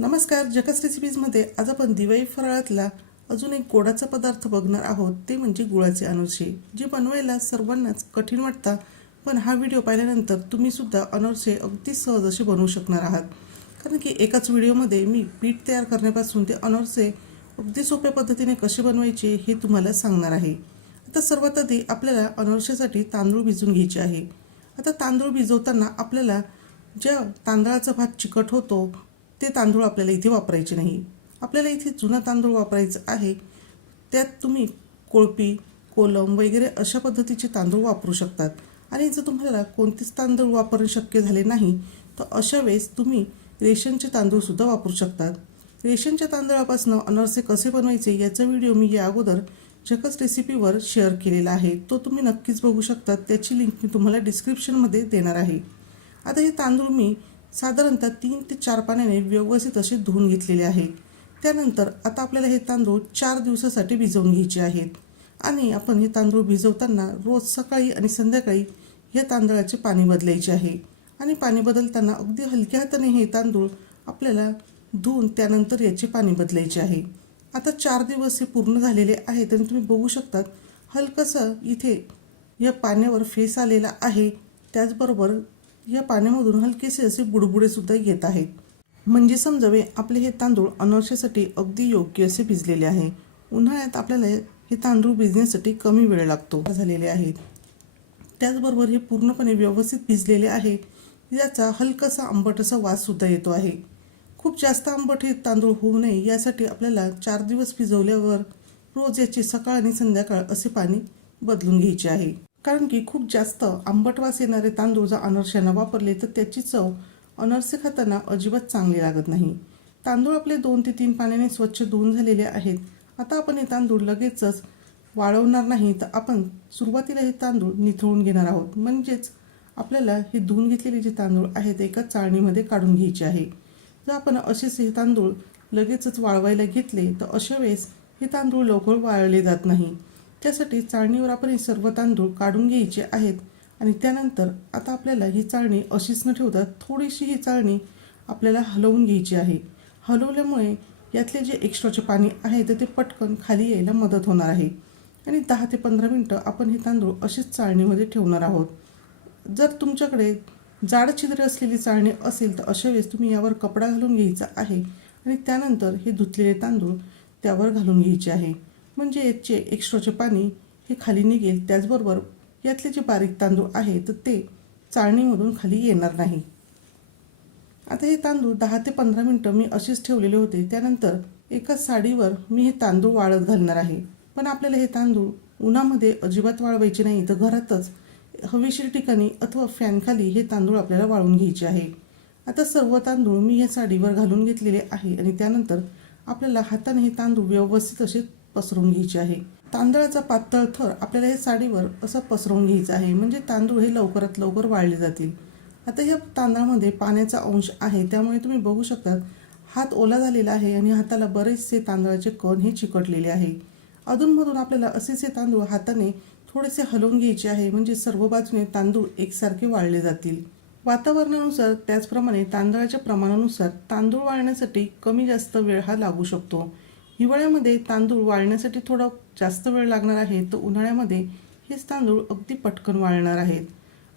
नमस्कार. जकस रेसिपीजमध्ये आज आपण दिवाळी फराळातला अजून एक गोडाचा पदार्थ बघणार आहोत. ते म्हणजे गुळाचे अनारसे, जे बनवायला सर्वांनाच कठीण वाटतात. पण हा व्हिडिओ पाहिल्यानंतर तुम्ही सुद्धा अनारसे अगदी सहज असे बनवू शकणार आहात. कारण की एकाच व्हिडिओमध्ये मी पीठ तयार करण्यापासून ते अनारसे अगदी सोप्या पद्धतीने कसे बनवायचे हे तुम्हाला सांगणार आहे. आता सर्वात आधी आपल्याला अनारसेसाठी तांदूळ भिजवून घ्यायचे आहे. आता तांदूळ भिजवताना आपल्याला ज्या तांदळाचा भात चिकट होतो ते तांदूळ आपल्याला इथे वापरायचे नाही. आपल्याला इथे जुना तांदूळ वापरायचं आहे. त्यात तुम्ही कोळपी, कोलम वगैरे अशा पद्धतीचे तांदूळ वापरू शकतात. आणि जर तुम्हाला कोणतेच तांदूळ वापरणे शक्य झाले नाही तर अशा वेळेस तुम्ही रेशनचे तांदूळसुद्धा वापरू शकतात. रेशनच्या तांदळापासून अनारसे कसे बनवायचे याचा व्हिडिओ मी या अगोदर जकस रेसिपीवर शेअर केलेला आहे. तो तुम्ही नक्कीच बघू शकता. त्याची लिंक मी तुम्हाला डिस्क्रिप्शनमध्ये देणार आहे. आता हे तांदूळ मी साधारणतः 3 ते 4 पाण्याने व्यवस्थित असे धुवून घेतलेले आहे. त्यानंतर आता आपल्याला हे तांदूळ 4 दिवसासाठी भिजवून घ्यायचे आहेत. आणि आपण हे तांदूळ भिजवताना रोज सकाळी आणि संध्याकाळी या तांदळाचे पाणी बदलायचे आहे. आणि पाणी बदलताना अगदी हलक्या हाताने हे तांदूळ आपल्याला धुवून त्यानंतर याचे पाणी बदलायचे आहे. आता 4 दिवस हे पूर्ण झालेले आहेत आणि तुम्ही बघू शकतात हलकंसं इथे या पाण्यावर फेस आलेला आहे. त्याचबरोबर या पाण्यामधून हलकेसे असे बुडबुडे सुद्धा येत आहेत. म्हणजे समजावे आपले हे तांदूळ अनारसेसाठी अगदी योग्य असे भिजलेले आहे. उन्हाळ्यात आपल्याला हे तांदूळ भिजण्यासाठी कमी वेळ लागतो झालेले आहेत. त्याचबरोबर हे पूर्णपणे व्यवस्थित भिजलेले आहे. याचा हलकासा आंबट असा वास सुद्धा येतो आहे. खूप जास्त आंबट हे तांदूळ होऊ नये यासाठी आपल्याला 4 दिवस भिजवल्यावर रोज याची सकाळ आणि संध्याकाळ असे पाणी बदलून घ्यायचे आहे. कारण की खूप जास्त आंबट वास येणारे तांदूळ जर अनारशांना वापरले तर त्याची चव अनारसे खाताना अजिबात चांगली लागत नाही. तांदूळ आपले 2 ते 3 पाण्याने स्वच्छ धुवून झालेले आहेत. आता आपण हे तांदूळ लगेचच वाळवणार नाही तर आपण सुरुवातीला हे तांदूळ निथळून घेणार आहोत. म्हणजेच आपल्याला हे धुवून घेतलेले जे तांदूळ आहेत एका चाळणीमध्ये काढून घ्यायचे आहे. जर आपण असेच हे तांदूळ लगेचच वाळवायला घेतले तर अशा वेळेस हे तांदूळ लवकर वाळले जात नाही. त्यासाठी चाळणीवर आपण हे सर्व तांदूळ काढून घ्यायचे आहेत. आणि त्यानंतर आता आपल्याला ही चाळणी अशीच न ठेवता थोडीशी ही चाळणी आपल्याला हलवून घ्यायची आहे. हलवल्यामुळे यातले जे एक्स्ट्राचे पाणी आहे तर ते पटकन खाली यायला मदत होणार आहे. आणि 10 ते 15 मिनटं आपण हे तांदूळ अशीच चाळणीमध्ये ठेवणार आहोत. जर तुमच्याकडे जाड छिद्र असलेली चाळणी असेल तर अशा वेळेस तुम्ही यावर कपडा घालून घ्यायचा आहे. आणि त्यानंतर हे धुतलेले तांदूळ त्यावर घालून घ्यायचे आहे. म्हणजे याचे एक्स्ट्राचे पाणी हे खाली निघेल. त्याचबरोबर यातले जे बारीक तांदूळ आहे तर ते चाळणीमधून खाली येणार नाही. आता हे तांदूळ 10 ते 15 मिनटं मी असेच ठेवलेले होते. त्यानंतर एका साडीवर मी हे तांदूळ वाळत घालणार आहे. पण आपल्याला हे तांदूळ उन्हामध्ये अजिबात वाळवायचे नाही तर घरातच हवेशीर ठिकाणी अथवा फॅनखाली हे तांदूळ आपल्याला वाळून घ्यायचे आहे. आता सर्व तांदूळ मी हे साडीवर घालून घेतलेले आहे. आणि त्यानंतर आपल्याला हाताने हे तांदूळ व्यवस्थित असे पसरवून घ्यायचे आहे. तांदळाचा पातळ थर आपल्याला हे साडीवर असं पसरवून घ्यायचा आहे. म्हणजे तांदूळ हे लवकरात लवकर वाळले जातील. आता ह्या तांदळामध्ये पाण्याचा अंश आहे त्यामुळे तुम्ही बघू शकता हात ओला झालेला आहे आणि हाताला बरेचसे तांदळाचे कण हे चिकटलेले आहे. अधूनमधून आपल्याला असेच हे तांदूळ हाताने थोडेसे हलवून घ्यायचे आहे. म्हणजे सर्व बाजूने तांदूळ एकसारखे वाळले जातील. वातावरणानुसार त्याचप्रमाणे तांदळाच्या प्रमाणानुसार तांदूळ वाळण्यासाठी कमी जास्त वेळ हा लागू शकतो. हिवाळ्यामध्ये तांदूळ वाळण्यासाठी थोडा जास्त वेळ लागणार आहे तर उन्हाळ्यामध्ये हेच तांदूळ अगदी पटकन वाळणार आहेत.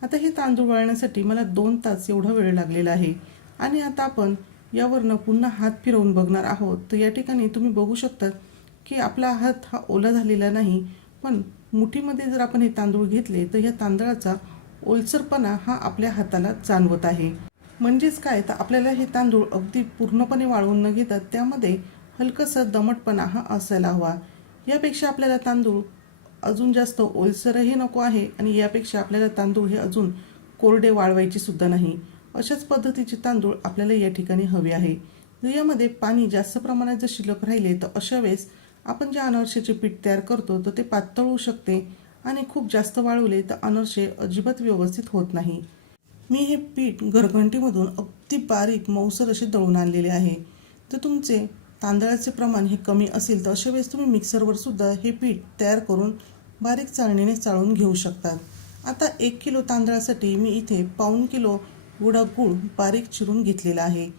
आता हे तांदूळ वाळण्यासाठी मला 2 तास एवढा वेळ लागलेला आहे. आणि आता आपण यावरनं पुन्हा हात फिरवून बघणार आहोत. तर या ठिकाणी तुम्ही बघू शकता की आपला हात हा ओला झालेला नाही. पण मुठीमध्ये जर आपण हे तांदूळ घेतले तर या तांदळाचा ओलसरपणा हा आपल्या हाताला जाणवत आहे. म्हणजेच काय तर आपल्याला हे तांदूळ अगदी पूर्णपणे वाळवून न घेतात त्यामध्ये हलकंसं दमटपणा हा असायला हवा. यापेक्षा आपल्याला तांदूळ अजून जास्त ओलसरही नको आहे आणि यापेक्षा आपल्याला तांदूळ हे अजून कोरडे वाळवायचे सुद्धा नाही. अशाच पद्धतीचे तांदूळ आपल्याला या ठिकाणी हवे आहे. जर यामध्ये पाणी जास्त प्रमाणात जर शिल्लक राहिले तर अशा वेळेस आपण जे अनारसेचे पीठ तयार करतो तर ते पातळ होऊ शकते. आणि खूप जास्त वाळवले तर अनारसे अजिबात व्यवस्थित होत नाही. मी हे पीठ घरघंटीमधून अगदी बारीक मऊसर असे दळून आणलेले आहे. तर तुमचे तांदळाचे प्रमाण हे कमी असेल तर अशा वेळेस तुम्ही मिक्सरवर सुद्धा हे पीठ तयार करून बारीक चाळणीने चाळून घेऊ शकतात. आता 1 किलो तांदळासाठी मी इथे 1/2 किलो गूळ बारीक चिरून घेतलेला आहे.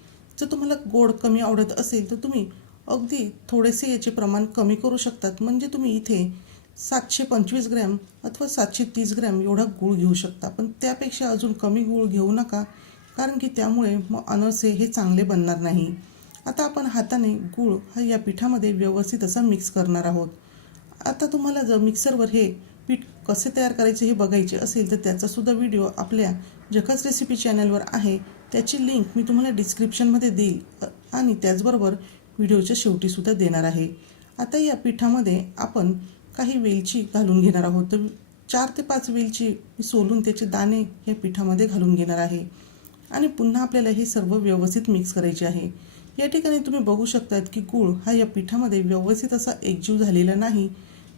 जर तुम्हाला गोड कमी आवडत असेल तर तुम्ही अगदी थोडेसे याचे प्रमाण कमी करू शकतात. म्हणजे तुम्ही इथे 725 ग्रॅम अथवा 730 ग्रॅम एवढा गूळ घेऊ शकता. पण त्यापेक्षा अजून कमी गूळ घेऊ नका, कारण की त्यामुळे मग अनारसे हे चांगले बनणार नाही. आता आपण हाताने गूळ हा या पिठामध्ये व्यवस्थित असा मिक्स करणार आहोत. आता तुम्हाला जर मिक्सरवर हे पीठ कसे तयार करायचे हे बघायचे असेल तर त्याचासुद्धा व्हिडिओ आपल्या झकास रेसिपी चॅनलवर आहे. त्याची लिंक मी तुम्हाला डिस्क्रिप्शनमध्ये देईल आणि त्याचबरोबर व्हिडिओच्या शेवटीसुद्धा देणार आहे. आता या पिठामध्ये आपण काही वेलची घालून घेणार आहोत. तर 4 ते 5 वेलची सोलून त्याचे दाणे या पिठामध्ये घालून घेणार आहे आणि पुन्हा आपल्याला हे सर्व व्यवस्थित मिक्स करायचे आहे. या ठिकाणी तुम्ही बघू शकतात की गूळ हा या पिठामध्ये व्यवस्थित असा एकजीव झालेला नाही.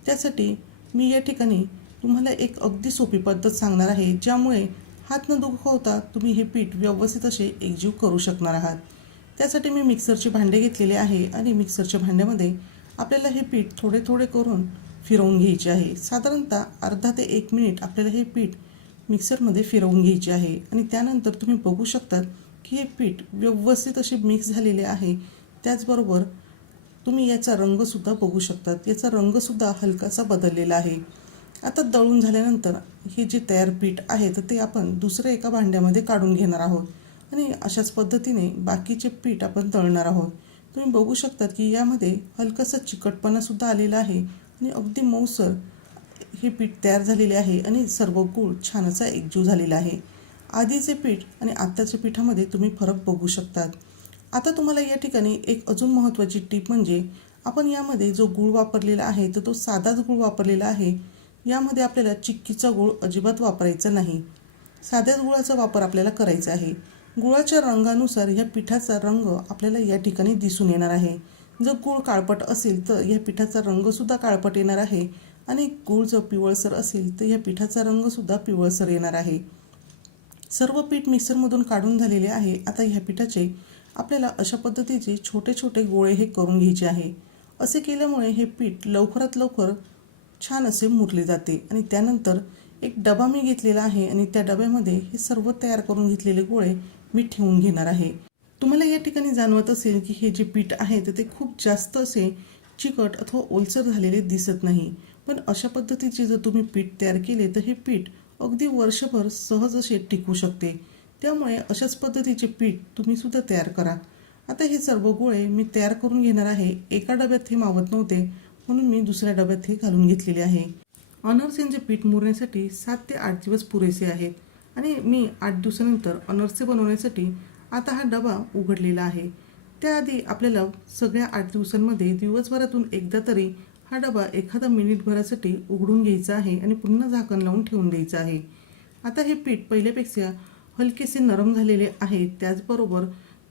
त्यासाठी मी या ठिकाणी तुम्हाला एक अगदी सोपी पद्धत सांगणार आहे, ज्यामुळे हात न दुखवता तुम्ही हे पीठ व्यवस्थित असे एकजीव करू शकणार आहात. त्यासाठी मी मिक्सरचे भांडे घेतलेले आहे आणि मिक्सरच्या भांड्यामध्ये आपल्याला हे पीठ थोडे थोडे करून फिरवून घ्यायचे आहे. साधारणतः अर्धा ते 1 मिनिट आपल्याला हे पीठ मिक्सरमध्ये फिरवून घ्यायचे आहे आणि त्यानंतर तुम्ही बघू शकतात की हे पीठ व्यवस्थित असे मिक्स झालेले आहे. त्याचबरोबर तुम्ही याचा रंगसुद्धा बघू शकतात. याचा रंगसुद्धा हलकासा बदललेला आहे. आता दळून झाल्यानंतर हे जे तयार पीठ आहे तर ते आपण दुसऱ्या एका भांड्यामध्ये काढून घेणार आहोत आणि अशाच पद्धतीने बाकीचे पीठ आपण दळणार आहोत. तुम्ही बघू शकतात की यामध्ये हलकासा चिकटपणासुद्धा आलेला आहे आणि अगदी मऊसर हे पीठ तयार झालेले आहे आणि सर्व गूळ छान असा एकजीव झालेला आहे. आधीचे पीठ आणि आत्ताच्या पिठामध्ये तुम्ही फरक बघू शकतात. आता तुम्हाला या ठिकाणी एक अजून महत्त्वाची टीप म्हणजे आपण यामध्ये जो गूळ वापरलेला आहे तर तो साधाच गूळ वापरलेला आहे. यामध्ये आपल्याला चिक्कीचा गूळ अजिबात वापरायचा नाही. साध्याच गुळाचा वापर आपल्याला करायचा आहे. गुळाच्या रंगानुसार या पिठाचा रंग आपल्याला या ठिकाणी दिसून येणार आहे. जर गूळ काळपट असेल तर या पिठाचा रंगसुद्धा काळपट येणार आहे आणि गूळ जर पिवळसर असेल तर या पिठाचा रंगसुद्धा पिवळसर येणार आहे. सर्व पीठ मिक्सरमधून काढून झालेले आहे. आता ह्या पिठाचे आपल्याला अशा पद्धतीचे छोटे छोटे गोळे हे करून घ्यायचे आहे. असे केल्यामुळे हे पीठ लवकरात लवकर छान असे मुरले जाते. आणि त्यानंतर एक डबा मी घेतलेला आहे आणि त्या डब्यामध्ये हे सर्व तयार करून घेतलेले गोळे मी ठेवून घेणार आहे. तुम्हाला या ठिकाणी जाणवत असेल की हे जे पीठ आहे तर ते खूप जास्त असे चिकट अथवा ओलसर झालेले दिसत नाही. पण अशा पद्धतीचे जर तुम्ही पीठ तयार केले तर हे पीठ अगदी वर्षभर सहज असे टिकू शकते. त्यामुळे अशाच पद्धतीचे पीठ तुम्ही सुद्धा तयार करा. आता हे सर्व गोळे मी तयार करून घेणार आहे. एका डब्यात हे मावत नव्हते म्हणून मी दुसऱ्या डब्यात हे घालून घेतलेले आहे. अनारसेंचे पीठ मुरण्यासाठी 7 ते 8 दिवस पुरेसे आहेत आणि मी 8 दिवसानंतर अनारसे बनवण्यासाठी आता हा डबा उघडलेला आहे. त्याआधी आपल्याला सगळ्या 8 दिवसांमध्ये दिवसभरातून एकदा तरी हा डबा एखादा मिनिटभरासाठी उघडून घ्यायचा आहे आणि पुन्हा झाकण लावून ठेवून द्यायचं आहे. आता हे पीठ पहिल्यापेक्षा हलकेसे नरम झालेले आहे. त्याचबरोबर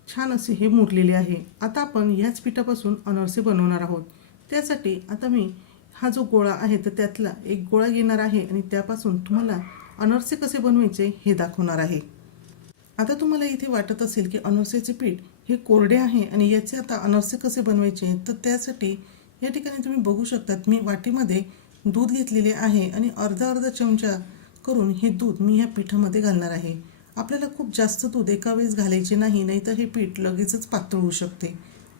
छान असे हे मुरलेले आहे. आता आपण ह्याच पिठापासून अनारसे बनवणार आहोत. त्यासाठी आता मी हा जो गोळा आहे तर त्यातला एक गोळा घेणार आहे आणि त्यापासून तुम्हाला अनारसे कसे बनवायचे हे दाखवणार आहे. आता तुम्हाला इथे वाटत असेल की अनारसेचे पीठ हे कोरडे आहे आणि याचे आता अनारसे कसे बनवायचे, तर त्यासाठी या ठिकाणी तुम्ही बघू शकतात मी वाटीमध्ये दूध घेतलेले आहे आणि अर्धा चमचा करून हे दूध मी ह्या पिठामध्ये घालणार आहे. आपल्याला खूप जास्त दूध एका वेळेस घालायचे नाही, नाहीतर हे पीठ लगेचच पातळ होऊ शकते.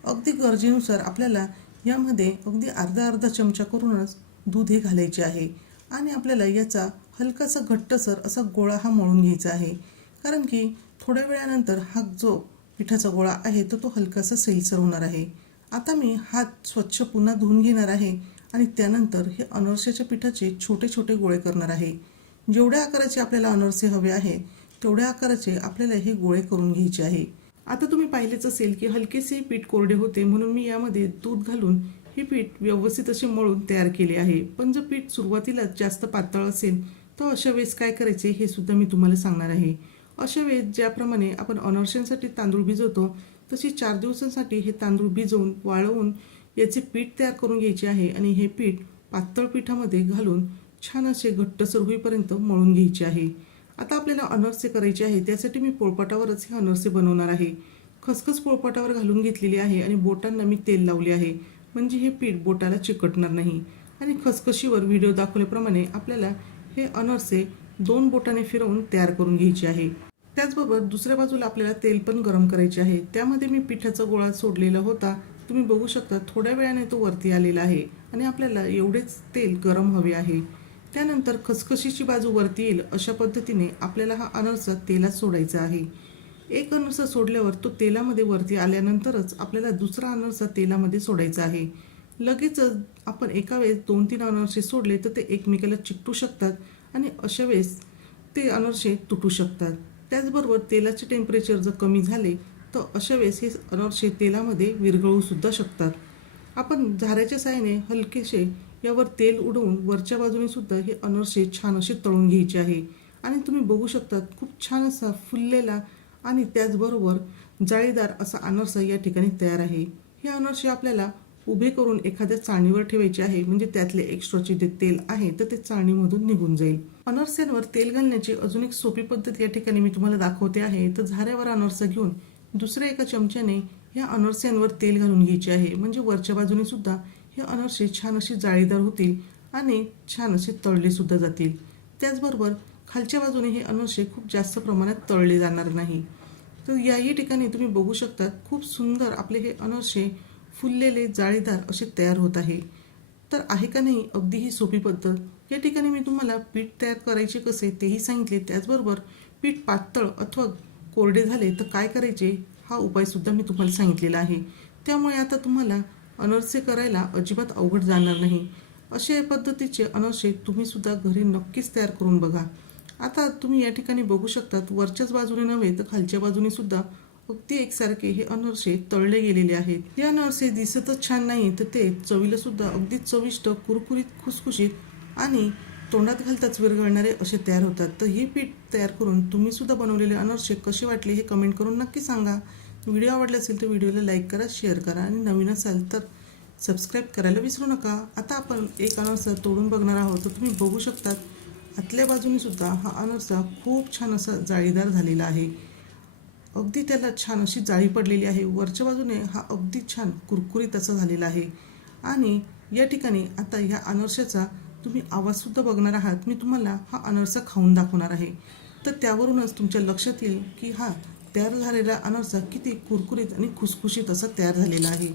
अगदी गरजेनुसार आपल्याला यामध्ये अगदी अर्धा चमचा करूनच दूध हे घालायचे आहे आणि आपल्याला याचा हलकासा घट्टसर असा गोळा हा मळून घ्यायचा आहे. कारण की थोड्या वेळानंतर हा जो पिठाचा गोळा आहे तर तो हलकासा सैलसर होणार आहे. आता मी हात स्वच्छ पुन्हा धुवून घेणार आहे आणि त्यानंतर हे अनारशाच्या पिठाचे छोटे छोटे गोळे करणार आहे. जेवढ्या आकाराचे आपल्याला अनारसे हवे आहे तेवढ्या आकाराचे आपल्याला हे गोळे करून घ्यायचे आहे. आता तुम्ही पाहिलेच असेल की हलकेसे पीठ कोरडे होते म्हणून मी यामध्ये दूध घालून हे पीठ व्यवस्थित असे मळून तयार केले आहे. पण जर पीठ सुरुवातीला जास्त पातळ असेल तर अशा वेळेस काय करायचे हे सुद्धा मी तुम्हाला सांगणार आहे. अशा वेळेस ज्याप्रमाणे आपण अनारशांसाठी तांदूळ भिजवतो तशी 4 दिवसांसाठी हे तांदूळ भिजवून वाळवून याचे पीठ तयार करून घ्यायचे आहे आणि हे पीठ पातळ पिठामध्ये घालून छान असे घट्टसर होईपर्यंत मळून घ्यायचे आहे. आता आपल्याला अनारसे करायचे आहे त्यासाठी मी पोळपाटावरच हे अनारसे बनवणार आहे. खसखस पोळपाटावर घालून घेतलेली आहे आणि बोटांना मी तेल लावले आहे म्हणजे हे पीठ बोटाला चिकटणार नाही. आणि खसखशीवर व्हिडिओ दाखवल्याप्रमाणे आपल्याला हे अनारसे 2 बोटाने फिरवून तयार करून घ्यायचे आहे. त्याचबरोबर दुसऱ्या बाजूला आपल्याला तेल पण गरम करायचे आहे. त्यामध्ये मी पिठाचा गोळा सोडलेला होता. तुम्ही बघू शकता थोड्या वेळाने तो वरती आलेला आहे आणि आपल्याला एवढेच तेल गरम हवे आहे. त्यानंतर खसखशीची बाजू वरती येईल अशा पद्धतीने आपल्याला हा अनारसा तेलात सोडायचा आहे. एक अनारसा सोडल्यावर तो तेलामध्ये वरती आल्यानंतरच आपल्याला दुसरा अनारसा तेलामध्ये सोडायचा आहे. लगेचच आपण एका वेळेस 2-3 अनारसे सोडले तर ते एकमेकाला चिकटू शकतात आणि अशा वेळेस ते अनारसे तुटू शकतात. त्याचबरोबर तेलाचे टेम्परेचर जर कमी झाले तर अशा वेळेस हे अनारसे तेलामध्ये विरघळू सुद्धा शकतात. आपण झाऱ्याच्या साहाय्याने हलकेसे यावर तेल उडवून वरच्या बाजूने सुद्धा हे अनारसे छान असे तळून घ्यायचे आहे. आणि तुम्ही बघू शकता खूप छान असा फुललेला आणि त्याचबरोबर जाळीदार असा अनारसा या ठिकाणी तयार आहे. हे अनारसे आपल्याला उभे करून एखाद्या चाळणीवर ठेवायचे आहे, म्हणजे त्यातले एक्स्ट्राचे जे तेल आहे तर ते चाळणीमधून निघून जाईल. अनारस्यांवर तेल घालण्याची अजून एक सोपी पद्धत या ठिकाणी मी तुम्हाला दाखवते आहे. तर झाऱ्यावर अनारसा घेऊन दुसऱ्या एका चमच्याने या अनारस्यांवर तेल घालून घ्यायचे आहे, म्हणजे वरच्या बाजूने सुद्धा हे अनारसे छान असे जाळीदार होतील आणि छान असे तळले सुद्धा जातील. त्याचबरोबर खालच्या बाजूने हे अनारसे खूप जास्त प्रमाणात तळले जाणार नाही. तर याही ठिकाणी तुम्ही बघू शकता खूप सुंदर आपले हे अनारसे फुललेले जाळीदार असे तयार होत आहे. तर आहे का नाही अगदी ही सोपी पद्धत. या ठिकाणी मी तुम्हाला पीठ तयार करायचे कसे तेही सांगितले. त्याचबरोबर पीठ पातळ अथवा कोरडे झाले तर काय करायचे हा उपायसुद्धा मी तुम्हाला सांगितलेला आहे. त्यामुळे आता तुम्हाला अनारसे करायला अजिबात अवघड जाणार नाही. अशा पद्धतीचे अनारसे तुम्हीसुद्धा घरी नक्कीच तयार करून बघा. आता तुम्ही या ठिकाणी बघू शकतात वरच्याच बाजूने नव्हे तर खालच्या बाजूने सुद्धा अगदी एकसारखे हे अनारसे तळले गेलेले आहेत. हे अनारसे दिसतच छान नाही तर ते चवीला सुद्धा अगदी चविष्ट, कुरकुरीत, खुसखुशीत आणि तोंडात घालताच विरघळणारे असे तयार होतात. तर हे पीठ तयार करून तुम्ही सुद्धा बनवलेले अनारसे कसे वाटले हे कमेंट करून नक्की सांगा. व्हिडिओ आवडला असेल तर व्हिडिओला लाईक करा, शेअर करा आणि नवीन असाल तर सबस्क्राईब करायला विसरू नका. आता आपण एक अनारसा तोडून बघणार आहोत. तर तुम्ही बघू शकतात आतल्या बाजूने सुद्धा हा अनारसा खूप छान असा जाळीदार झालेला आहे. अगदी त्याला छान अशी जाळी पडलेली आहे. वरच्या बाजूने हा अगदी छान कुरकुरीत असा झालेला आहे. आणि या ठिकाणी आता ह्या अनारशाचा तुम्ही आवाजसुद्धा बघणार आहात. मी तुम्हाला हा अनारसा खाऊन दाखवणार आहे. तर त्यावरूनच तुमच्या लक्षात येईल की हा तयार झालेला अनारसा किती कुरकुरीत आणि खुसखुशीत असा तयार झालेला आहे.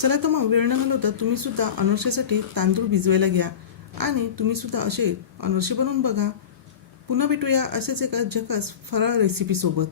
चला तर मग वेळ न घालवता तुम्ही सुद्धा अनारशासाठी तांदूळ भिजवायला घ्या आणि तुम्ही सुद्धा असे अनारसे बनवून बघा. पुन्हा भेटूया असेच एका झकास फराळ रेसिपीसोबत.